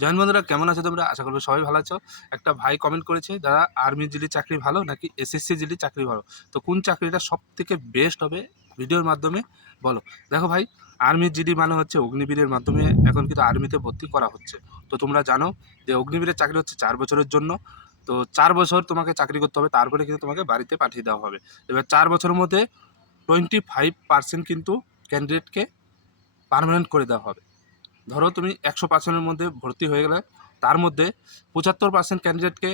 Join বন্ধুরা, কেমন আছো তোমরা? আশা করব সবাই ভালো আছো। একটা ভাই কমেন্ট করেছে, দাদা আর্মি জিডি চাকরি ভালো, নাকি এসএসসি জিডি চাকরি ভালো? তো কোন চাকরিটা সব থেকে বেস্ট হবে? ভিডিওর মাধ্যমে বলো। দেখো ভাই আর্মি জিডি মানে হচ্ছে অগ্নিবীরের মাধ্যমে এখন কিন্তু আর্মিতে ভর্তি করা হচ্ছে। তো তোমরা জানো যে অগ্নিবীরের চাকরি হচ্ছে চার বছরের জন্য। তো চার বছর তোমাকে চাকরি করতে হবে, তারপরে কিন্তু তোমাকে বাড়িতে পাঠিয়ে দেওয়া হবে। এবার চার বছরের মধ্যে টোয়েন্টি ফাইভ পার্সেন্ট কিন্তু ক্যান্ডিডেটকে পারমানেন্ট করে দেওয়া হবে। ধরো তুমি একশো পার্সেন্টের মধ্যে ভর্তি হয়ে গেলে, তার মধ্যে পঁচাত্তর পার্সেন্ট ক্যান্ডিডেটকে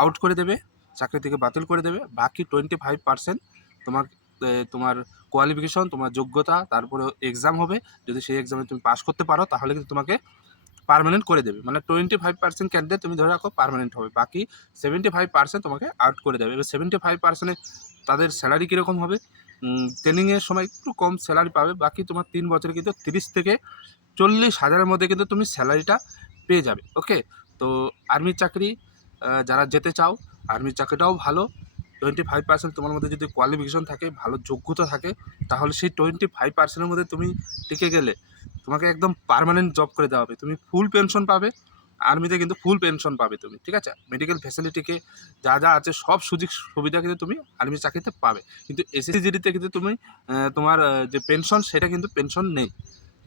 আউট করে দেবে, চাকরি থেকে বাতিল করে দেবে, বাকি টোয়েন্টি ফাইভ পার্সেন্ট তোমার তোমার কোয়ালিফিকেশন তোমার যোগ্যতা, তারপরে এক্সাম হবে, যদি সেই এক্সামে তুমি পাস করতে পারো, তাহলে কিন্তু তোমাকে পার্মানেন্ট করে দেবে। মানে টোয়েন্টি ফাইভ পার্সেন্ট ক্যান্ডিডেট তুমি ধরে রাখো পার্মানেন্ট হবে, বাকি সেভেন্টি ফাইভ পার্সেন্ট তোমাকে আউট করে দেবে। এবার সেভেন্টি ফাইভ পার্সেন্টে তাদের স্যালারি কীরকম হবে? ট্রেনিংয়ের সময় একটু কম স্যালারি পাবে, বাকি তোমার তিন বছরে কিন্তু তিরিশ থেকে চল্লিশ হাজারের মধ্যে কিন্তু তুমি স্যালারিটা পেয়ে যাবে, ওকে? তো আর্মির চাকরি যারা যেতে চাও, আর্মির চাকরিটাও ভালো। টোয়েন্টি ফাইভ পার্সেন্ট তোমার মধ্যে যদি কোয়ালিফিকেশন থাকে, ভালো যোগ্যতা থাকে, তাহলে সেই টোয়েন্টি ফাইভ পার্সেন্টের মধ্যে তুমি টিকে গেলে তোমাকে একদম পার্মানেন্ট জব করে দেওয়া হবে। তুমি ফুল পেনশন পাবে, আর্মিতে কিন্তু ফুল পেনশন পাবে তুমি, ঠিক আছে? মেডিকেল ফ্যাসিলিটিকে যা যা আছে, সব সুযোগ সুবিধা কিন্তু তুমি আর্মির চাকরিতে পাবে। কিন্তু এসএসসি জিডিতে কিন্তু তুমি তোমার যে পেনশন সেটা কিন্তু পেনশন নেই।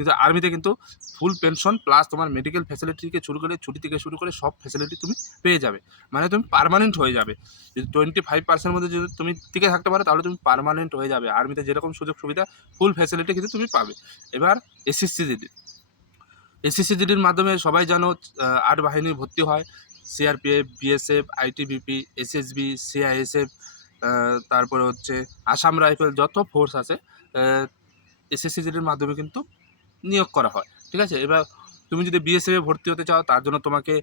কিন্তু আর্মিতে কিন্তু ফুল পেনশন প্লাস তোমার মেডিকেল ফ্যাসিলিটি থেকে শুরু করে ছুটি থেকে শুরু করে সব ফ্যাসিলিটি তুমি পেয়ে যাবে। মানে তুমি পার্মানেন্ট হয়ে যাবে। যদি টোয়েন্টি ফাইভ পার্সেন্টের মধ্যে যদি তুমি টিকে থাকতে পারো, তাহলে তুমি পার্মানেন্ট হয়ে যাবে। আর্মিতে যেরকম সুযোগ সুবিধা ফুল ফ্যাসিলিটি কিন্তু তুমি পাবে। এবার এসএসসি জিডি এসএসসি জিডির মাধ্যমে সবাই জানো আট বাহিনী ভর্তি হয়। CRPF BSF ITBP SSB CISF তারপরে হচ্ছে আসাম রাইফেল, যত ফোর্স আছে এসএসসি জিডির মাধ্যমে কিন্তু নিয়োগ করা হয়। ঠিক আছে? এবার তুমি যদি বিএসএফ ভর্তি হতে চাও, তার জন্য তোমাকে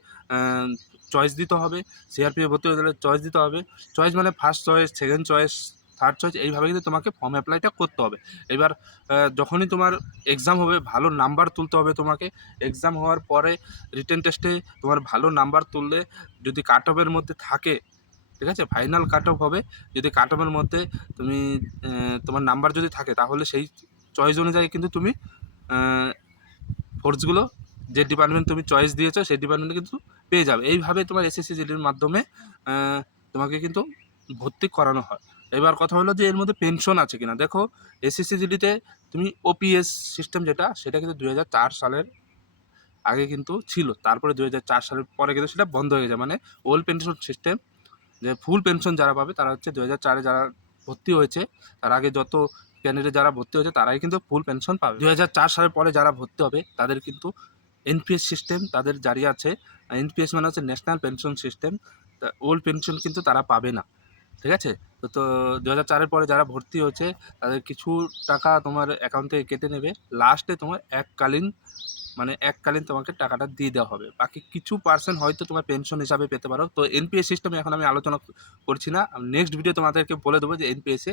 চয়েস দিতে হবে। সিআরপিএফ ভর্তি হতে গেলে চয়েস দিতে হবে। চয়েস মানে first choice second choice third choice এইভাবে কিন্তু তোমাকে ফর্ম অ্যাপ্লাইটা করতে হবে। এবার যখনই তোমার এক্সাম হবে, ভালো নাম্বার তুলতে হবে তোমাকে। এক্সাম হওয়ার পরে রিটেন টেস্টে তোমার ভালো নাম্বার তুললে যদি কাট অফের মধ্যে থাকে, ঠিক আছে? ফাইনাল কাট অফ হবে। যদি কাট অফের মধ্যে তুমি তোমার নাম্বার যদি থাকে, তাহলে সেই চয়েস অনুযায়ী কিন্তু তুমি ফোর্সগুলো যে ডিপার্টমেন্ট তুমি চয়েস দিয়েছ, সেই ডিপার্টমেন্টে কিন্তু পেয়ে যাবে। এইভাবে তোমার এসএসসি জিডির মাধ্যমে তোমাকে কিন্তু ভর্তি করানো হয়। এবার কথা হলো যে এর মধ্যে পেনশন আছে কিনা। দেখো এসএসসি জিডিতে তুমি ওপিএস সিস্টেম যেটা, সেটা কিন্তু দু হাজার চার সালের আগে কিন্তু ছিল। তারপরে দু হাজার চার সালের পরে কিন্তু সেটা বন্ধ হয়ে যায়। মানে ওল্ড পেনশন সিস্টেম যে ফুল পেনশন যারা পাবে, তারা হচ্ছে দু হাজার চারে যারা ভর্তি হয়েছে, তার আগে যত ক্যান্ডিডেট যারা ভর্তি হয়েছে, তারাই কিন্তু ফুল পেনশন পাবে। দু হাজার চার সালের পরে যারা ভর্তি হবে, তাদের কিন্তু এনপিএস সিস্টেম তাদের জারি আছে। এনপিএস মানে হচ্ছে national pension system old pension কিন্তু তারা পাবে না। ঠিক আছে? তো তো দু হাজার চারের পরে যারা ভর্তি হয়েছে, তাদের কিছু টাকা তোমার অ্যাকাউন্ট থেকে কেটে নেবে। লাস্টে তোমার এককালীন মানে এককালীন তোমাকে টাকাটা দিয়ে দেওয়া হবে। বাকি কিছু পার্সেন্ট হয়তো তোমার পেনশন হিসাবে পেতে পারো। তো এনপিএস সিস্টেমে এখন আমি আলোচনা করছি না। নেক্সট ভিডিও তোমাদেরকে বলে দেবো যে এনপিএস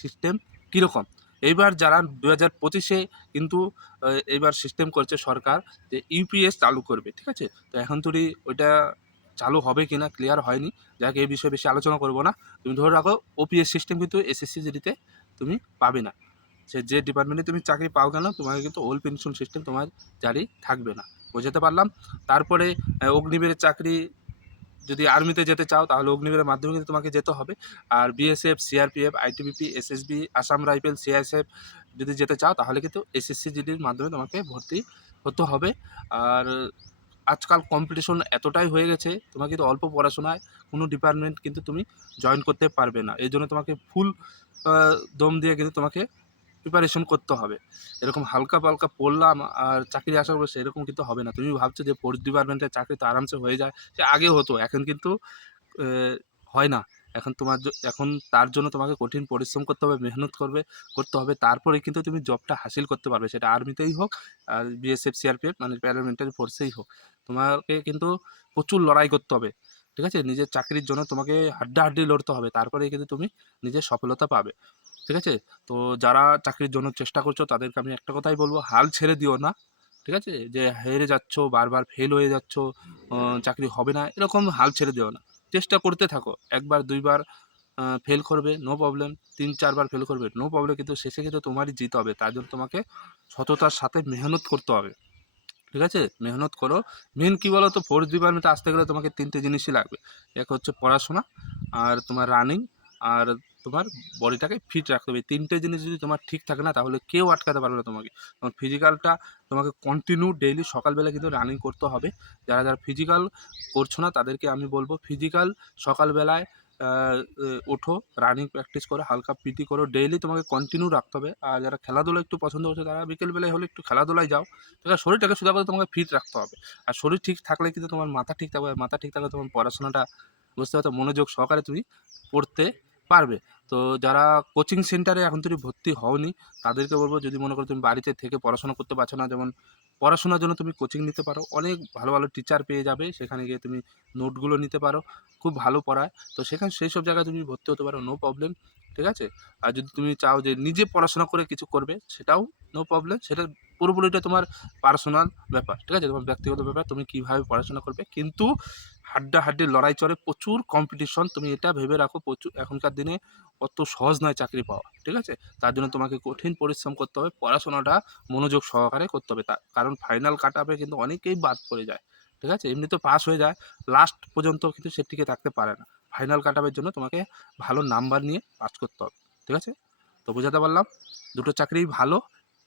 সিস্টেম কীরকম? এইবার যারা দু হাজার পঁচিশে কিন্তু এইবার সিস্টেম করছে সরকার যে ইউপিএস চালু করবে, ঠিক আছে? তো এখন তুই ওইটা চালু হবে কি না ক্লিয়ার হয়নি, যাকে, এই বিষয়ে বেশি আলোচনা করব না। তুমি ধরে রাখো ওপিএস সিস্টেম কিন্তু এসএসসি জিডিতে তুমি পাবে না। সে যে ডিপার্টমেন্টে তুমি চাকরি পাও কেন, তোমাকে কিন্তু ওল্ড পেনশন সিস্টেম তোমার জারি থাকবে না। বোঝাতে পারলাম? তারপরে অগ্নিবীরের চাকরি যদি আর্মিতে যেতে চাও, তাহলে অগ্নিবীরের মাধ্যমে কিন্তু তোমাকে যেতে হবে। আর BSF, CRPF, ITBP, SSB, Assam rifle, CISF যদি যেতে চাও, তাহলে কিন্তু এসএসসি জিডির মাধ্যমে তোমাকে ভর্তি হতে হবে। আর আজকাল কম্পিটিশন এতটাই হয়ে গেছে, তোমাকে কিন্তু অল্প পড়াশোনায় কোনো ডিপার্টমেন্ট কিন্তু তুমি জয়েন করতে পারবে না। এই জন্য তোমাকে ফুল দম দিয়ে কিন্তু তোমাকে প্রিপারেশন করতে হবে। এরকম হালকা পালকা পড়লাম আর চাকরি আশা করব সেরকম কিন্তু হবে না। তুমি ভাবছ যে ফোর্থ ডিপার্টমেন্টের চাকরি তো আরামসে হয়ে যায়, সে আগে হতো, এখন কিন্তু হয় না। এখন তোমার এখন তার জন্য তোমাকে কঠিন পরিশ্রম করতে হবে, মেহনত করবে, করতে হবে। তারপরে কিন্তু তুমি জবটা হাসিল করতে পারবে, সেটা আর্মিতেই হোক আর বিএসএফ সিআরপিএফ মানে প্যারামিলিটারি ফোর্সেই হোক। তোমাকে কিন্তু প্রচুর লড়াই করতে হবে। ঠিক আছে? নিজের চাকরির জন্য তোমাকে হাড্ডাহাড্ডি লড়তে হবে। তারপরে কিন্তু তুমি নিজের সফলতা পাবে। ঠিক আছে? তো যারা চাকরির জন্য চেষ্টা করছ, তাদেরকে আমি একটা কথাই বলব, হাল ছেড়ে দিও না। ঠিক আছে? যে হেরে যাচ্ছ, বারবার ফেল হয়ে যাচ্ছ চাকরি হবে না, এরকম হাল ছেড়ে দিও না। চেষ্টা করতে থাকো। একবার, দুইবার ফেল করবে নো প্রবলেম তিন, চারবার ফেল করবে নো প্রবলেম কিন্তু শেষে কিন্তু তোমারই জিত হবে। তার জন্য তোমাকে সততার সাথে মেহনত করতে হবে। ঠিক আছে? মেহনত করো। মেন কী বলো তো ফোর্থ ডিপার্টমেন্টে আসতে গেলে তোমাকে তিনটে জিনিসই লাগবে। এক হচ্ছে পড়াশোনা আর তোমার রানিং আর তোমার বডিটাকে ফিট রাখতে হবে। তিনটে জিনিস যদি তোমার ঠিক থাকে না, তাহলে কেউ আটকাতে পারবে না তোমাকে। তোমার ফিজিক্যালটা তোমাকে কন্টিনিউ ডেইলি সকালবেলা কিন্তু রানিং করতে হবে। যারা যারা ফিজিক্যাল করছ না, তাদেরকে আমি বলব ফিজিক্যাল সকালবেলায় ওঠো রানিং প্র্যাকটিস করো, হালকা পিটি করো ডেইলি তোমাকে কন্টিনিউ রাখতে হবে। আর যারা খেলাধুলা একটু পছন্দ করছে, তারা বিকেলবেলায় হলে একটু খেলাধুলায় যাও। আছে শরীরটাকে শুধু তোমাকে ফিট রাখতে হবে। আর শরীর ঠিক থাকলে কিন্তু তোমার মাথা ঠিক থাকবে, মাথা ঠিক থাকলে তোমার পড়াশোনাটা বুঝতে পারছ, মনোযোগ সহকারে তুমি পড়তে পারবে। তো যারা কোচিং সেন্টারে এখন তুমি ভর্তি হওনি, তাদেরকে বলব, যদি মনে করো তুমি বাড়িতে থেকে পড়াশোনা করতে পারছ না, যেমন পড়াশোনার জন্য তুমি কোচিং নিতে পারো। অনেক ভালো ভালো টিচার পেয়ে যাবে। সেখানে গিয়ে তুমি নোটগুলো নিতে পারো। খুব ভালো পড়ায়। তো সেখানে সেই সব জায়গায় তুমি ভর্তি হতে পারো নো প্রবলেম ঠিক আছে? আর যদি তুমি চাও যে নিজে পড়াশোনা করে কিছু করবে, সেটাও নো প্রবলেম সেটা পুরোপুরিটা তোমার পার্সোনাল ব্যাপার, ঠিক আছে? তোমার ব্যক্তিগত ব্যাপার, তুমি কীভাবে পড়াশোনা করবে। কিন্তু হাড্ডাহাড্ডি লড়াই চড়ে প্রচুর কম্পিটিশন তুমি এটা ভেবে রাখো প্রচুর, এখনকার দিনে অত সহজ নয় চাকরি পাওয়া, ঠিক আছে? তার জন্য তোমাকে কঠিন পরিশ্রম করতে হবে, পড়াশোনাটা মনোযোগ সহকারে করতে হবে। তা, কারণ ফাইনাল কাট আপে কিন্তু অনেকেই বাদ পড়ে যায়, ঠিক আছে? এমনি তো পাস হয়ে যায় লাস্ট পর্যন্ত কিন্তু সে টিকে থাকতে পারে না। ফাইনাল কাট আপের জন্য তোমাকে ভালো নাম্বার নিয়ে পাস করতে হবে, ঠিক আছে? তো বোঝাতে পারলাম, দুটো চাকরি ভালো,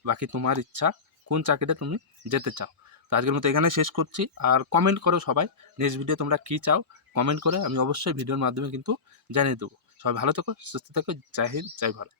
বাকি তোমার ইচ্ছা, কোন চাকরিটা তুমি যেতে চাও? তো আজকের মতো এখানে শেষ করছি। আর কমেন্ট করো সবাই নেক্সট ভিডিও তোমরা কী চাও? কমেন্ট করে আমি অবশ্যই ভিডিওর মাধ্যমে কিন্তু জানিয়ে দেবো। সবাই ভালো থেকো, সুস্থ থেকো, জয় হিন্দ, জয় ভারত।